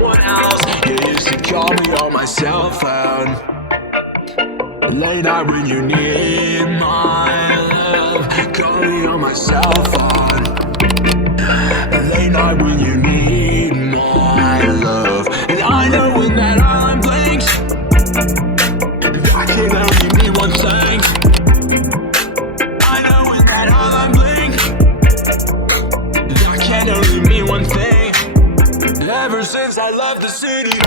someone else. You used to call me on my cell phone. Late night when you need my love. Call me on my cell phone. Late night when you need my love. And I know when that hotline blinks, I can only mean one thing. I know when that hotline blinks, that can only mean one thing. Ever since I left the city,